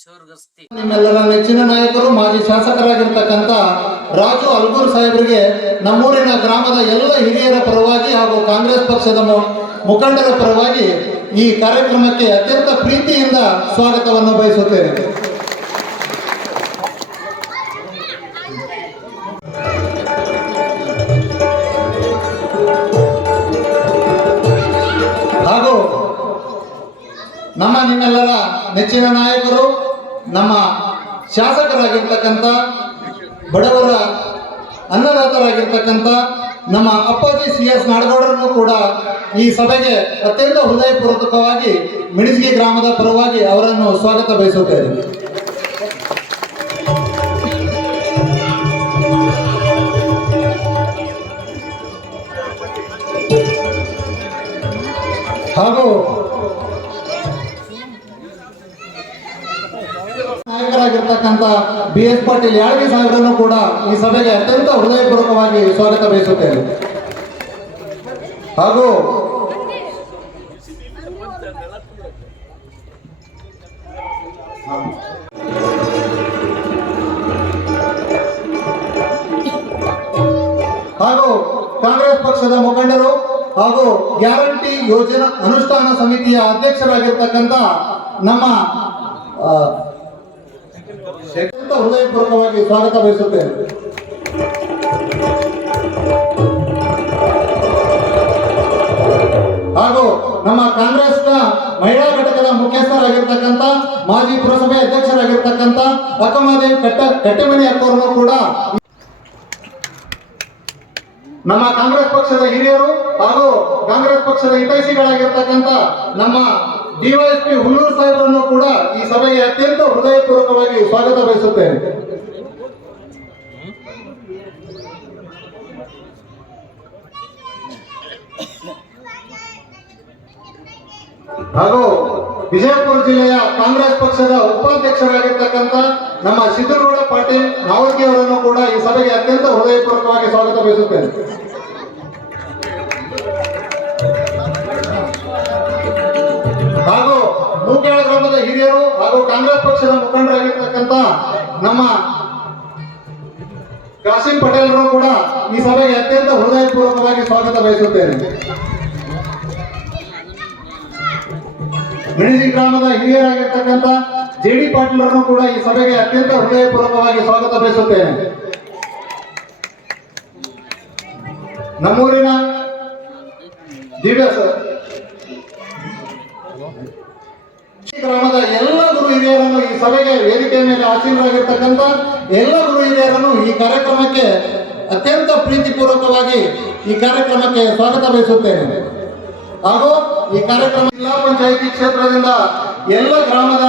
ನಿಮ್ಮೆಲ್ಲರ ನೆಚ್ಚಿನ ನಾಯಕರು, ಮಾಜಿ ಶಾಸಕರಾಗಿರ್ತಕ್ಕಂಥ ರಾಜು ಅಲ್ಗೂರ್ ಸಾಹೇಬರಿಗೆ ನಮ್ಮೂರಿನ ಗ್ರಾಮದ ಎಲ್ಲ ಹಿರಿಯರ ಪರವಾಗಿ ಹಾಗೂ ಕಾಂಗ್ರೆಸ್ ಪಕ್ಷದ ಮುಖಂಡರ ಪರವಾಗಿ ಈ ಕಾರ್ಯಕ್ರಮಕ್ಕೆ ಅತ್ಯಂತ ಪ್ರೀತಿಯಿಂದ ಸ್ವಾಗತವನ್ನು ಬಯಸುತ್ತೇನೆ. ಹಾಗೂ ನಮ್ಮ ನಿಮ್ಮೆಲ್ಲರ ನೆಚ್ಚಿನ ನಾಯಕರು ನಮ್ಮ ಶಾಸಕರಾಗಿರ್ತಕ್ಕಂಥ, ಬಡವರ ಅನ್ನದಾತರಾಗಿರ್ತಕ್ಕಂಥ ನಮ್ಮ ಅಪ್ಪಾಜಿ ಸಿ ಎಸ್ ನಾಡಗೌಡರನ್ನು ಕೂಡ ಈ ಸಭೆಗೆ ಅತ್ಯಂತ ಹೃದಯಪೂರ್ವಕವಾಗಿ ಮಿಣಿಸ್ಗಿ ಗ್ರಾಮದ ಪರವಾಗಿ ಅವರನ್ನು ಸ್ವಾಗತ ಬಯಸುತ್ತೇನೆ ಹಾಗೂ ನಾಯಕರಾಗಿರ್ತಕ್ಕಂಥ ಬಿ ಎಸ್ ಪಾಟೀಲ್ ಯಾಳಗಿ ಸಾಹೇಬರನ್ನು ಕೂಡ ಈ ಸಭೆಗೆ ಅತ್ಯಂತ ಹೃದಯಪೂರ್ವಕವಾಗಿ ಸ್ವಾಗತ ಬಯಸುತ್ತೇನೆ. ಹಾಗೂ ಹಾಗೂ ಕಾಂಗ್ರೆಸ್ ಪಕ್ಷದ ಮುಖಂಡರು ಹಾಗೂ ಗ್ಯಾರಂಟಿ ಯೋಜನಾ ಅನುಷ್ಠಾನ ಸಮಿತಿಯ ಅಧ್ಯಕ್ಷರಾಗಿರ್ತಕ್ಕಂಥ ನಮ್ಮ ಹೃದಯಪೂರ್ವಕವಾಗಿ ಸ್ವಾಗತ ಬಯಸುತ್ತೇನೆ. ಹಾಗೂ ನಮ್ಮ ಕಾಂಗ್ರೆಸ್ನ ಮಹಿಳಾ ಘಟಕದ ಮುಖ್ಯಸ್ಥರಾಗಿರ್ತಕ್ಕಂಥ, ಮಾಜಿ ಪುರಸಭೆ ಅಧ್ಯಕ್ಷರಾಗಿರ್ತಕ್ಕಂಥ ಅಕ್ಕಮದೇವಿ ಕಟ್ಟ, ಕಟ್ಟೆಮನಿ ಅಕ್ಕವರನ್ನು ಕೂಡ ನಮ್ಮ ಕಾಂಗ್ರೆಸ್ ಪಕ್ಷದ ಹಿರಿಯರು ಹಾಗೂ ಕಾಂಗ್ರೆಸ್ ಪಕ್ಷದ ಹಿತೈಷಿಗಳಾಗಿರ್ತಕ್ಕಂಥ ನಮ್ಮ ಡಿವೈಎಸ್ಪಿ ಹುಲ್ಲೂರು ಸಾಹೇಬರನ್ನು ಕೂಡ ಈ ಸಭೆಗೆ ಅತ್ಯಂತ ಹೃದಯಪೂರ್ವಕವಾಗಿ ಸ್ವಾಗತ ಬಯಸುತ್ತೇನೆ. ಹಾಗೂ ವಿಜಯಪುರ ಜಿಲ್ಲೆಯ ಕಾಂಗ್ರೆಸ್ ಪಕ್ಷದ ಉಪಾಧ್ಯಕ್ಷರಾಗಿರ್ತಕ್ಕಂಥ ನಮ್ಮ ಸಿದ್ದಗೌಡ ಪಾಟೀಲ್ ನಾವಕಿ ಅವರನ್ನು ಕೂಡ ಈ ಸಭೆಗೆ ಅತ್ಯಂತ ಹೃದಯಪೂರ್ವಕವಾಗಿ ಸ್ವಾಗತ ಬಯಸುತ್ತೇನೆ. ಕಾಂಗ್ರೆಸ್ ಪಕ್ಷದ ಮುಖಂಡರಾಗಿರ್ತಕ್ಕಂಥ ನಮ್ಮ ಕಾಸಿಂ ಪಟೇಲ್ರು ಕೂಡ ಈ ಸಭೆಗೆ ಅತ್ಯಂತ ಹೃದಯಪೂರ್ವಕವಾಗಿ ಸ್ವಾಗತ ಬಯಸುತ್ತೇನೆ. ಮಿಣಿಜಿ ಗ್ರಾಮದ ಹಿರಿಯರಾಗಿರ್ತಕ್ಕಂಥ ಜೆ ಡಿ ಪಾಟೀಲರನ್ನು ಕೂಡ ಈ ಸಭೆಗೆ ಅತ್ಯಂತ ಹೃದಯಪೂರ್ವಕವಾಗಿ ಸ್ವಾಗತ ಬಯಸುತ್ತೇನೆ. ನಮ್ಮೂರಿನ ದಿವ್ಯ ಗ್ರಾಮದ ಎಲ್ಲ ಗುರು ಹಿರಿಯರನ್ನು ಈ ಸಭೆಗೆ ವೇದಿಕೆ ಮೇಲೆ ಆಸೀನರಾಗಿರ್ತಕ್ಕಂಥ ಎಲ್ಲ ಗುರು ಹಿರಿಯರನ್ನು ಈ ಕಾರ್ಯಕ್ರಮಕ್ಕೆ ಅತ್ಯಂತ ಪ್ರೀತಿಪೂರ್ವಕವಾಗಿ ಈ ಕಾರ್ಯಕ್ರಮಕ್ಕೆ ಸ್ವಾಗತ ಬಯಸುತ್ತೇನೆ. ಹಾಗೂ ಈ ಕಾರ್ಯಕ್ರಮ ಜಿಲ್ಲಾ ಪಂಚಾಯಿತಿ ಕ್ಷೇತ್ರದಿಂದ ಎಲ್ಲ ಗ್ರಾಮದ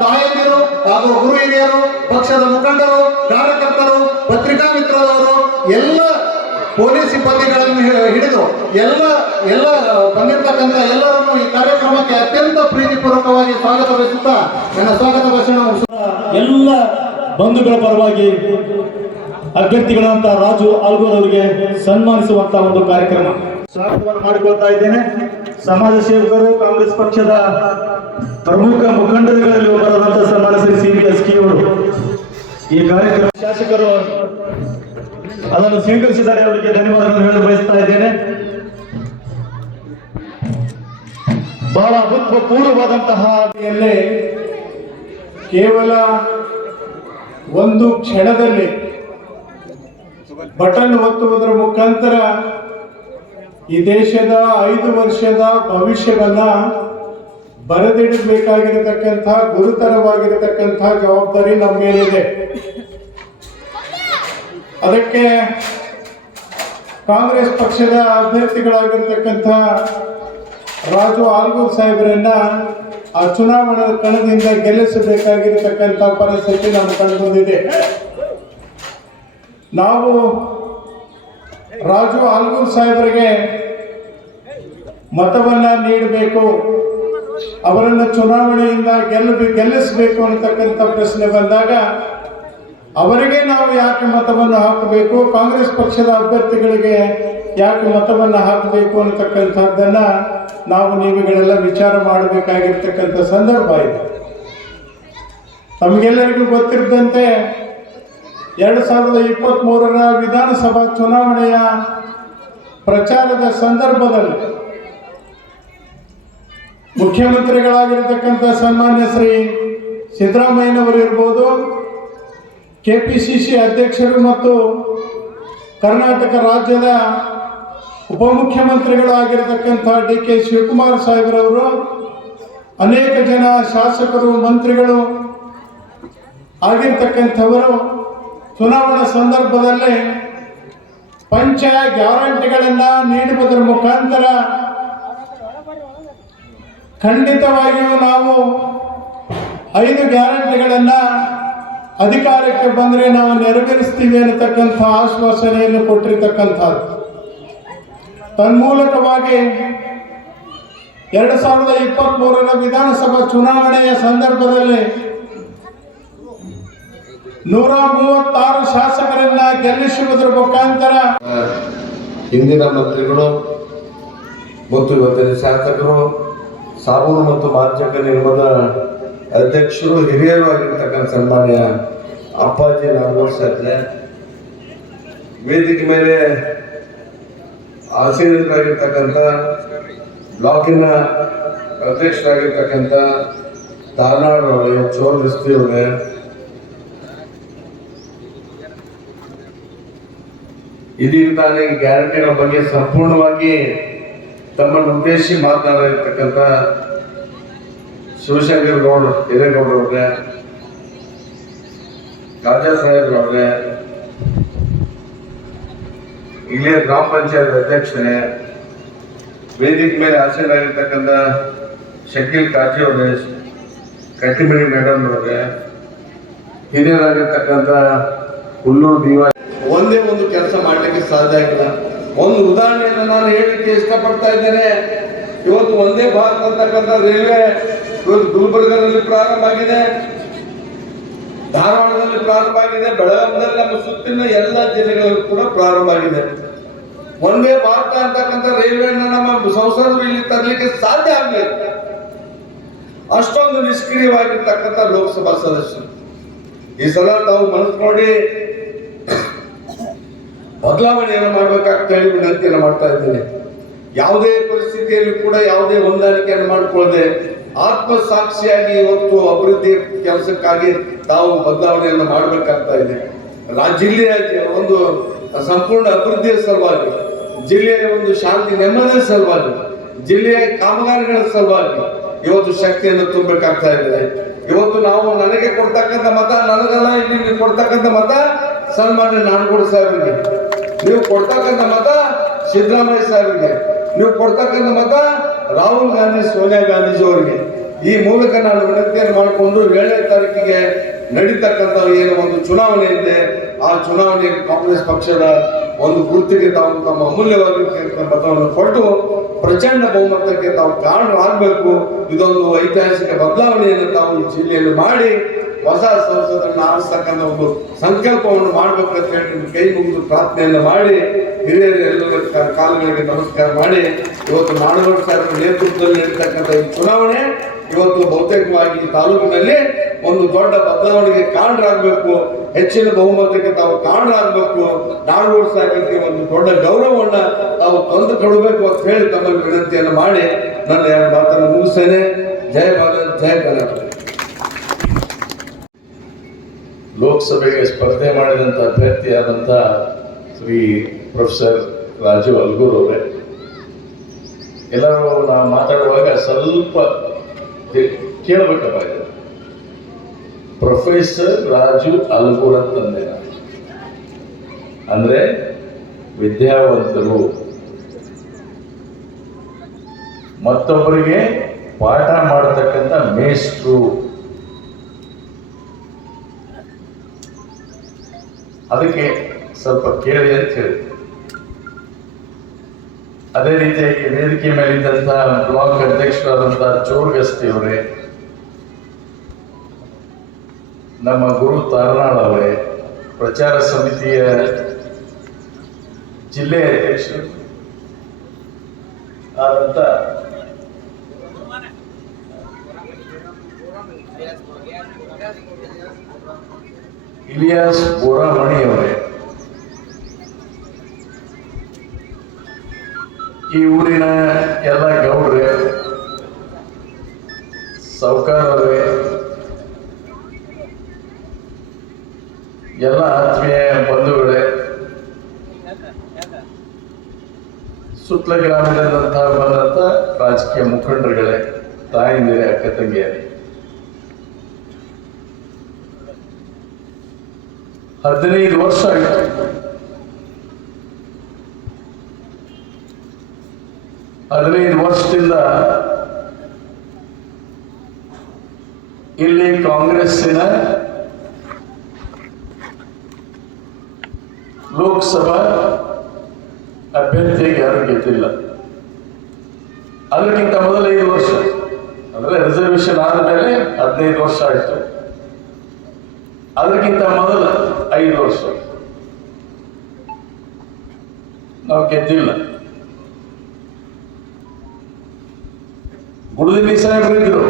ತಾಯಂದಿರು ಹಾಗೂ ಗುರು ಹಿರಿಯರು ಪಕ್ಷದ ಮುಖಂಡರು, ಕಾರ್ಯಕರ್ತರು ಪತ್ರಿಕಾ ಮಿತ್ರರವರು ಎಲ್ಲ ಪೊಲೀಸ್ ಸಿಬ್ಬಂದಿಗಳನ್ನು ಹಿಡಿದು ಎಲ್ಲ ಎಲ್ಲ ಬಂದಿರತಕ್ಕಂಥ ಎಲ್ಲರನ್ನು ಈ ಕಾರ್ಯಕ್ರಮಕ್ಕೆ ಅತ್ಯಂತ ಪ್ರೀತಿಪೂರ್ವಕವಾಗಿ ಸ್ವಾಗತ ಬಯಸುತ್ತಾ ನನ್ನ ಸ್ವಾಗತ ಭಾಷಣ ಎಲ್ಲ ಬಂಧುಗಳ ಪರವಾಗಿ ಅಭ್ಯರ್ಥಿಗಳಂತ ರಾಜು ಆಲ್ಗೋರವರಿಗೆ ಅವರಿಗೆ ಸನ್ಮಾನಿಸುವಂತ ಒಂದು ಕಾರ್ಯಕ್ರಮ. ಸ್ವಾಗತವನ್ನು ಮಾಡಿಕೊಳ್ತಾ ಇದ್ದೇನೆ. ಸಮಾಜ ಸೇವಕರು ಕಾಂಗ್ರೆಸ್ ಪಕ್ಷದ ಪ್ರಮುಖ ಮುಖಂಡರುಗಳಲ್ಲಿ ಒಬ್ಬರಾದಂತಹ ಸನ್ಮಾನ ಶ್ರೀ ಸಿ ಬಿ ಎಸ್ ಕಿ ಅವರು. ಈ ಕಾರ್ಯಕ್ರಮ ಶಾಸಕರು ಅದನ್ನು ಸ್ವೀಕರಿಸಿದ್ದಾರೆ ಅವರಿಗೆ ಧನ್ಯವಾದಗಳನ್ನು ಹೇಳಲು ಬಯಸ್ತಾ ಇದ್ದೇನೆ. ಬಹಳ ಅಭೂತಪೂರ್ವವಾದಂತಹ ಹಾದಿಯಲ್ಲೇ ಕೇವಲ ಒಂದು ಕ್ಷಣದಲ್ಲಿ ಬಟನ್ ಒತ್ತುವುದರ ಮುಖಾಂತರ ಈ ದೇಶದ ಐದು ವರ್ಷದ ಭವಿಷ್ಯವನ್ನ ಬರೆದಿಡಬೇಕಾಗಿರತಕ್ಕಂಥ, ಗುರುತರವಾಗಿರತಕ್ಕಂಥ ಜವಾಬ್ದಾರಿ ನಮ್ಮ ಮೇಲಿದೆ ಅದಕ್ಕೆ ಕಾಂಗ್ರೆಸ್ ಪಕ್ಷದ ಅಭ್ಯರ್ಥಿಗಳಾಗಿರ್ತಕ್ಕಂಥ ರಾಜು ಆಲ್ಗೂರ್ ಸಾಹೇಬರನ್ನ ಆ ಚುನಾವಣಾ ಕಣದಿಂದ ಗೆಲ್ಲಿಸಬೇಕಾಗಿರತಕ್ಕಂಥ ಪರಿಸ್ಥಿತಿ ನಮ್ಮ ಕಂಡುಬಂದಿದೆ. ನಾವು ರಾಜು ಆಲ್ಗೂರ್ ಸಾಹೇಬರಿಗೆ ಮತವನ್ನ ನೀಡಬೇಕು. ಅವರನ್ನು ಚುನಾವಣೆಯಿಂದ ಗೆಲ್ಲ ಗೆಲ್ಲಿಸಬೇಕು ಅನ್ನತಕ್ಕಂಥ ಪ್ರಶ್ನೆ ಬಂದಾಗ, ಅವರಿಗೆ ನಾವು ಯಾಕೆ ಮತವನ್ನು ಹಾಕಬೇಕು? ಕಾಂಗ್ರೆಸ್ ಪಕ್ಷದ ಅಭ್ಯರ್ಥಿಗಳಿಗೆ ಯಾಕೆ ಮತವನ್ನು ಹಾಕಬೇಕು ಅನ್ನತಕ್ಕಂಥದ್ದನ್ನ ನಾವು ನೀವುಗಳೆಲ್ಲ ವಿಚಾರ ಮಾಡಬೇಕಾಗಿರ್ತಕ್ಕಂಥ ಸಂದರ್ಭ ಇದೆ. ತಮಗೆಲ್ಲರಿಗೂ ಗೊತ್ತಿರದಂತೆ ಎರಡು ಸಾವಿರದ ಇಪ್ಪತ್ತ್ಮೂರರ ವಿಧಾನಸಭಾ ಚುನಾವಣೆಯ ಪ್ರಚಾರದ ಸಂದರ್ಭದಲ್ಲಿ ಮುಖ್ಯಮಂತ್ರಿಗಳಾಗಿರ್ತಕ್ಕಂಥ ಸನ್ಮಾನ್ಯ ಶ್ರೀ ಸಿದ್ದರಾಮಯ್ಯನವರು ಇರ್ಬೋದು ಕೆ ಪಿ ಸಿ ಸಿ ಅಧ್ಯಕ್ಷರು ಮತ್ತು ಕರ್ನಾಟಕ ರಾಜ್ಯದ ಉಪಮುಖ್ಯಮಂತ್ರಿಗಳಾಗಿರ್ತಕ್ಕಂಥ ಡಿ ಕೆ ಶಿವಕುಮಾರ್ ಸಾಹೇಬರವರು ಅನೇಕ ಜನ ಶಾಸಕರು, ಮಂತ್ರಿಗಳು ಆಗಿರ್ತಕ್ಕಂಥವರು ಚುನಾವಣಾ ಸಂದರ್ಭದಲ್ಲಿ ಪಂಚ ಗ್ಯಾರಂಟಿಗಳನ್ನು ನೀಡುವುದರ ಮುಖಾಂತರ ಖಂಡಿತವಾಗಿಯೂ ನಾವು ಐದು ಗ್ಯಾರಂಟಿಗಳನ್ನು ಅಧಿಕಾರಕ್ಕೆ ಬಂದರೆ ನಾವು ನೆರವೇರಿಸ್ತೀವಿ ಅನ್ನತಕ್ಕಂಥ ಆಶ್ವಾಸನೆಯನ್ನು ಕೊಟ್ಟಿರ್ತಕ್ಕಂಥದ್ದು. ತನ್ಮೂಲಕವಾಗಿ ಎರಡು ಸಾವಿರದ ಇಪ್ಪತ್ತ್ಮೂರರ ವಿಧಾನಸಭಾ ಚುನಾವಣೆಯ ಸಂದರ್ಭದಲ್ಲಿ ನೂರ ಮೂವತ್ತಾರು ಶಾಸಕರನ್ನ ಗೆಲ್ಲಿಸುವುದರ ಮುಖಾಂತರ ಹಿಂದಿನ ಮಂತ್ರಿಗಳು ಮತ್ತು ಇವತ್ತಿನ ಶಾಸಕರು ಸಾಬೂನು ಮತ್ತು ಮಾರ್ಜಕ ನಿಗಮದ ಅಧ್ಯಕ್ಷರು ಹಿರಿಯರು ಆಗಿರ್ತಕ್ಕಂಥ ಸನ್ಮಾನ್ಯ ಅಪ್ಪಾಜಿ ನಾಗೋಡ್ ಸಾಹೇಬ್ರೆ ವೇದಿಕೆ ಮೇಲೆ ಆಸೀನರಾಗಿರ್ತಕ್ಕಂಥ ಬ್ಲಾಕಿನ ಅಧ್ಯಕ್ಷರಾಗಿರ್ತಕ್ಕಂಥ ತಾನಾಳ್ ಅವರೇ, ಚೋರ್ ರಸ್ತಿ ಅವರೇ, ಇದೀಗ ತಾನೇ ಗ್ಯಾರಂಟಿಗಳ ಬಗ್ಗೆ ಸಂಪೂರ್ಣವಾಗಿ ತಮ್ಮನ್ನು ಉದ್ದೇಶಿ ಮಾತನಾಡಿರ್ತಕ್ಕಂಥ ಶಿವಶಂಕರ್ ಗೌಡ ಹಿರೇಗೌಡರವ್ರೆ ರಾಜಾ ಸಾಹೇಬ್ರವ್ರೆ ಇಲ್ಲಿಯ ಗ್ರಾಮ ಪಂಚಾಯತ್ ಅಧ್ಯಕ್ಷರೇ, ವೇದಿಕೆ ಮೇಲೆ ಆಸೀನರಾಗಿರ್ತಕ್ಕಂಥ ಶಕೀಲ್ ಕಾಜಿ ಅವರೇ ಕಟ್ಟಿಮಣಿ ಮೇಡಮ್ ಅವರೇ ಹಿರಿಯರಾಗಿರ್ತಕ್ಕಂಥ ಹುಲ್ಲೂರು ದೀವಾ ಒಂದೇ ಒಂದು ಕೆಲಸ ಮಾಡಲಿಕ್ಕೆ ಸಾಧ್ಯ ಆಗಿಲ್ಲ ಒಂದು ಉದಾಹರಣೆಯನ್ನು ನಾನು ಹೇಳಲಿಕ್ಕೆ ಇಷ್ಟಪಡ್ತಾ ಇದ್ದೇನೆ. ಇವತ್ತು ಒಂದೇ ಭಾರತ ಅಂತಕ್ಕಂಥ ರೈಲ್ವೆ ಇವತ್ತು ಗುಲ್ಬರ್ಗದಲ್ಲಿ ಪ್ರಾರಂಭ ಆಗಿದೆ. ಧಾರವಾಡದಲ್ಲಿ ಪ್ರಾರಂಭ ಆಗಿದೆ. ಬೆಳಗಾವಿಯಲ್ಲಿ ನಮ್ಮ ಸುತ್ತಿನ ಎಲ್ಲ ಜಿಲ್ಲೆಗಳಲ್ಲೂ ಕೂಡ ಪ್ರಾರಂಭ ಆಗಿದೆ. ಒಂದೇ ಭಾರತ ಅಂತಕ್ಕಂಥ ರೈಲ್ವೆಯನ್ನು ನಮ್ಮ ಸಂಸದರು ಇಲ್ಲಿ ತರಲಿಕ್ಕೆ ಸಾಧ್ಯ ಆಗಲಿಲ್ಲ. ಅಷ್ಟೊಂದು ನಿಷ್ಕ್ರಿಯವಾಗಿರ್ತಕ್ಕಂಥ ಲೋಕಸಭಾ ಸದಸ್ಯರು. ಈ ಸಲ ತಾವು ಮನಸ್ಸು ನೋಡಿ ಬದಲಾವಣೆಯನ್ನು ಮಾಡ್ಬೇಕಾಗ್ತ ಹೇಳಿ ವಿನಂತಿಯನ್ನು ಮಾಡ್ತಾ ಇದ್ದೇನೆ. ಯಾವುದೇ ಪರಿಸ್ಥಿತಿಯಲ್ಲಿ ಕೂಡ ಯಾವುದೇ ಹೊಂದಾಣಿಕೆಯನ್ನು ಮಾಡಿಕೊಳ್ಳದೆ ಆತ್ಮಸಾಕ್ಷಿಯಾಗಿ ಇವತ್ತು ಅಭಿವೃದ್ಧಿ ಕೆಲಸಕ್ಕಾಗಿ ತಾವು ಬದಲಾವಣೆಯನ್ನು ಮಾಡಬೇಕಾಗ್ತಾ ಇದೆ. ಜಿಲ್ಲೆಯ ಒಂದು ಸಂಪೂರ್ಣ ಅಭಿವೃದ್ಧಿಯ ಸಲುವಾಗಿ, ಜಿಲ್ಲೆಯ ಒಂದು ಶಾಂತಿ ನೆಮ್ಮದಿಯ ಸಲುವಾಗಿ, ಜಿಲ್ಲೆಯ ಕಾಮಗಾರಿಗಳ ಸಲುವಾಗಿ ಇವತ್ತು ಶಕ್ತಿಯನ್ನು ತುಂಬಬೇಕಾಗ್ತಾ ಇದೆ. ಇವತ್ತು ನಾವು ನನಗೆ ಕೊಡ್ತಕ್ಕಂಥ ಮತ, ನನಗಲ್ಲ, ಇಲ್ಲಿ ಕೊಡ್ತಕ್ಕಂಥ ಮತ, ಸನ್ಮಾನ್ಯ ನಾನಗೌಡ ಸಾಹೇಬರಿಗೆ. ನೀವು ಕೊಡ್ತಕ್ಕಂಥ ಮತ ಸಿದ್ದರಾಮಯ್ಯ ಸಾಹೇಬರಿಗೆ, ನೀವು ಕೊಡ್ತಕ್ಕಂಥ ಮತ ರಾಹುಲ್ ಗಾಂಧಿ, ಸೋನಿಯಾ ಗಾಂಧೀಜಿ ಅವರಿಗೆ. ಈ ಮೂಲಕ ನಾನು ವಿನಂತಿಯನ್ನು ಮಾಡಿಕೊಂಡು ಏಳನೇ ತಾರೀಕಿಗೆ ನಡೀತಕ್ಕಂಥ ಏನು ಒಂದು ಚುನಾವಣೆ ಇದೆ, ಆ ಚುನಾವಣೆಯಲ್ಲಿ ಕಾಂಗ್ರೆಸ್ ಪಕ್ಷದ ಒಂದು ಗುರುತಿಗೆ ತಾವು ತಮ್ಮ ಅಮೂಲ್ಯವಾಗಿರ್ತಕ್ಕಂಥ ಮತವನ್ನು ಕೊಟ್ಟು, ಪ್ರಚಂಡ ಬಹುಮತಕ್ಕೆ ತಾವು ಕಾರಣರಾಗಬೇಕು. ಇದೊಂದು ಐತಿಹಾಸಿಕ ಬದಲಾವಣೆಯನ್ನು ತಾವು ಈ ಜಿಲ್ಲೆಯಲ್ಲಿ ಮಾಡಿ ಹೊಸ ಸಂಸದರನ್ನು ಆರಿಸ್ತಕ್ಕಂಥ ಒಂದು ಸಂಕಲ್ಪವನ್ನು ಮಾಡ್ಬೇಕಂತ ಹೇಳಿ ನಿಮ್ಮ ಕೈ ಮುಗಿದು ಪ್ರಾರ್ಥನೆಯನ್ನು ಮಾಡಿ, ಹಿರಿಯರು ಎಲ್ಲರ ಕಾಲಗಳಿಗೆ ನಮಸ್ಕಾರ ಮಾಡಿ, ಇವತ್ತು ನಾಡಗೌಡ ನೇತೃತ್ವದಲ್ಲಿ ನಡೀತಕ್ಕಂಥ ಈ ಚುನಾವಣೆ ಇವತ್ತು ಬಹುತೇಕವಾಗಿ ತಾಲೂಕಿನಲ್ಲಿ ಒಂದು ದೊಡ್ಡ ಬದಲಾವಣೆಗೆ ಕಾರಣರಾಗಬೇಕು. ಹೆಚ್ಚಿನ ಬಹುಮತಕ್ಕೆ ತಾವು ಕಾರಣರಾಗಬೇಕು. ನಾಡಗೌಡ ಸಾಹೇಬರಿಗೆ ಒಂದು ದೊಡ್ಡ ಗೌರವವನ್ನು ತಾವು ತಂದು ಕೊಡಬೇಕು ಅಂತ ಹೇಳಿ ತಮ್ಮ ವಿನಂತಿಯನ್ನು ಮಾಡಿ ನನ್ನ ಮಾತನ್ನು ಮುಗಿಸ್ತೇನೆ. ಜಯ ಭಾರತ್ ಜಯ ಕರ್ನಾಟಕ. ಲೋಕಸಭೆಗೆ ಸ್ಪರ್ಧೆ ಮಾಡಿದಂಥ ಅಭ್ಯರ್ಥಿಯಾದಂಥ ಶ್ರೀ ಪ್ರೊಫೆಸರ್ ರಾಜು ಅಲ್ಗೂರ್ ಅವರೇ. ಎಲ್ಲರೂ ನಾವು ಮಾತಾಡುವಾಗ ಸ್ವಲ್ಪ ಕೇಳಬೇಕಪ್ಪ ಪ್ರೊಫೆಸರ್ ರಾಜು ಅಲ್ಗೂರ್ ಅಂತಂದೆ ಅಂದ್ರೆ ವಿದ್ಯಾವಂತರು. ಮತ್ತೊಬ್ಬರಿಗೆ ಪಾಠ ಮಾಡತಕ್ಕಂಥ ಮೇಷ್ಟ್ರು. ಅದಕ್ಕೆ ಸ್ವಲ್ಪ ಕೇಳಿ ಅಂತ ಹೇಳಿ. ಅದೇ ರೀತಿಯಾಗಿ ವೇದಿಕೆ ಮೇಲಿದ್ದಂಥ ಬ್ಲಾಕ್ ಅಧ್ಯಕ್ಷರಾದಂಥ ಚೋರ್ಗಸ್ತಿ ಅವರೇ, ನಮ್ಮ ಗುರು ತಾರನಾಳ್ ಅವರೇ, ಪ್ರಚಾರ ಸಮಿತಿಯ ಜಿಲ್ಲೆಯ ಅಧ್ಯಕ್ಷರು ಆದಂತ ಇಲಿಯಾಸ್ ಬೋರಾಮಣಿ ಅವರೇ ಈ ಊರಿನ ಎಲ್ಲ ಗೌಡ್ರೆ, ಸೌಕಾರರೇ, ಎಲ್ಲ ಆತ್ಮೀಯ ಬಂಧುಗಳೇ, ಸುತ್ತಲ ಗ್ರಾಮದಂತಹ ಬಂದಂತ ರಾಜಕೀಯ ಮುಖಂಡರುಗಳೇ, ತಾಯಿಂದಿರೇ, ಅಕ್ಕ ತಂಗಿಯರೇ. ಹದಿನೈದು ವರ್ಷ ಆಯಿತು. ಹದಿನೈದು ವರ್ಷದಿಂದ ಇಲ್ಲಿ ಕಾಂಗ್ರೆಸ್ಸಿನ ಲೋಕಸಭಾ ಅಭ್ಯರ್ಥಿಯಾಗಿ ಯಾರು ಗೆದ್ದಿಲ್ಲ. ಅದಕ್ಕಿಂತ ಮೊದಲು ಐದು ವರ್ಷ. ಅಂದ್ರೆ ರಿಸರ್ವೇಶನ್ ಆದಮೇಲೆ ಹದಿನೈದು ವರ್ಷ ಆಯಿತು. ಅದಕ್ಕಿಂತ ಮೊದಲು ಐದು ವರ್ಷ. ನಾವು ಗೆದ್ದಿಲ್ಲ. ಗುಡುದಿನಿ ಸಾಹೇಬರು ಇದ್ರು.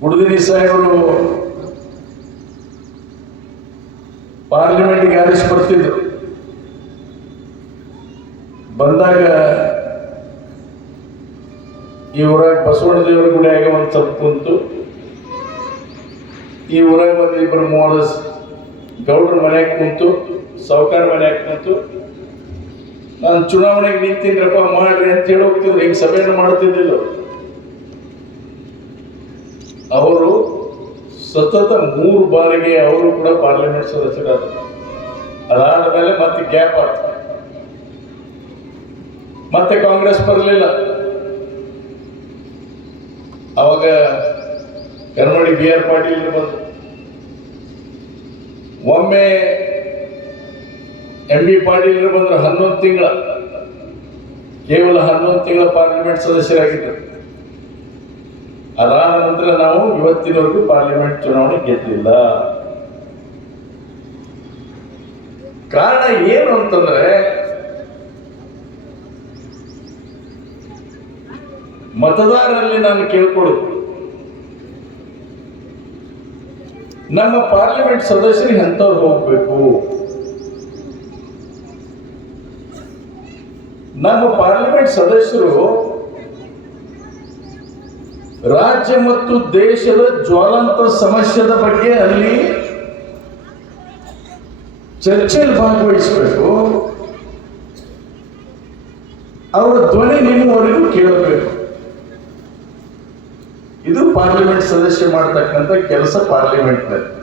ಗುಡುದಿನಿ ಸಾಹೇಬರು ಪಾರ್ಲಿಮೆಂಟ್ಗೆ ಆರಿಸಿ ಬರ್ತಿದ್ರು. ಬಂದಾಗ ಈ ಊರಾಗ ಬಸವಣ್ಣ ದೇವರ ಗುಡಿಯಾಗ ಒಂದು ಸ್ವಲ್ಪ ಕುಂತು ಈ ಊರಾಗ ಒಂದು ಇಬ್ಬರು ಮೂವರು ಗೌಡ್ರ ಮನೆಯಾಗ ಕುಂತು ಸಾವುಕಾರ ಮನೆಯಾಗ ಕುಂತು, ನಾನು ಚುನಾವಣೆಗೆ ನಿಂತೀನಿರಪ್ಪ ಮಾಡ್ರಿ ಅಂತ ಹೇಳಿ ಹೋಗ್ತಿದ್ರು. ಹಿಂಗೆ ಸಭೆಯನ್ನು ಮಾಡುತ್ತಿದ್ದಿಲ್ಲ. ಅವರು ಸತತ ಮೂರು ಬಾರಿಗೆ ಅವರು ಕೂಡ ಪಾರ್ಲಿಮೆಂಟ್ ಸದಸ್ಯರಾದರು. ಅದಾದ ಮೇಲೆ ಮತ್ತೆ ಗ್ಯಾಪ್ ಆಯ್ತು. ಮತ್ತೆ ಕಾಂಗ್ರೆಸ್ ಬರಲಿಲ್ಲ. ಅವಾಗ ಕರ್ಮಡಿ ಬಿ ಆರ್ ಪಾಟೀಲ್ ಬಂದು ಒಮ್ಮೆ ಎಂ ಬಿ ಪಾಟೀಲ್ ಬಂದ್ರೆ ಹನ್ನೊಂದು ತಿಂಗಳ. ಕೇವಲ ಹನ್ನೊಂದು ತಿಂಗಳ ಪಾರ್ಲಿಮೆಂಟ್ ಸದಸ್ಯರಾಗಿದ್ದರು. ಅದಾದ ನಂತರ ನಾವು ಇವತ್ತಿನವರೆಗೂ ಪಾರ್ಲಿಮೆಂಟ್ ಚುನಾವಣೆ ಗೆದ್ದಿಲ್ಲ. ಕಾರಣ ಏನು ಅಂತಂದ್ರೆ, ಮತದಾರರಲ್ಲಿ ನಾನು ಕೇಳ್ಕೊಡುದು ನಮ್ಮ ಪಾರ್ಲಿಮೆಂಟ್ ಸದಸ್ಯರು ಎಂಥವ್ರು ಹೋಗ್ಬೇಕು? ನಮ್ಮ ಪಾರ್ಲಿಮೆಂಟ್ ಸದಸ್ಯರು ರಾಜ್ಯ ಮತ್ತು ದೇಶದ ಜ್ವಲಂತ ಸಮಸ್ಯೆದ ಬಗ್ಗೆ ಅಲ್ಲಿ ಚರ್ಚೆಯಲ್ಲಿ ಭಾಗವಹಿಸಬೇಕು. ಅವರ ಧ್ವನಿ ನಿಮ್ಮವರೆಗೂ ಕೇಳಬೇಕು. ಇದು ಪಾರ್ಲಿಮೆಂಟ್ ಸದಸ್ಯ ಮಾಡತಕ್ಕಂಥ ಕೆಲಸ ಪಾರ್ಲಿಮೆಂಟ್ನಲ್ಲಿ